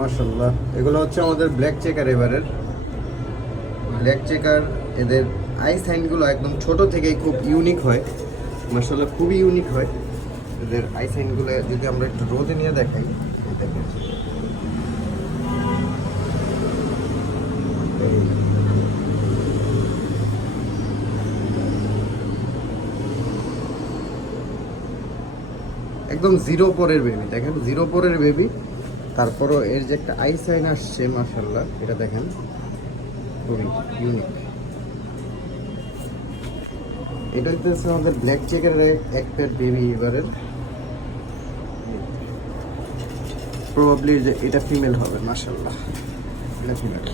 মাশাআল্লাহ, এগুলো হচ্ছে আমাদের ব্ল্যাক চেকার। এবারের ব্ল্যাক চেকার, এদের আই সাইনগুলো একদম ছোট থেকেই খুব ইউনিক হয়। মাশাআল্লাহ, খুবই ইউনিক হয় এদের আই সাইনগুলো। যদি আমরা একটু রোদে নিয়ে দেখাই, এই দেখেন, একদম জিরো পরের বেবি। দেখেন, জিরো পরের বেবি, তারপরও এর যে একটা আই সাইন আসছে, মাশাআল্লাহ, এটা দেখেন খুবই ইউনিক। এটা হচ্ছে আমাদের ব্ল্যাক চেকের এক পেয়ার বেবি এবারের। প্রবাবলি যে এটা ফিমেল হবে, মাশাআল্লাহ, এটা ফিমেল।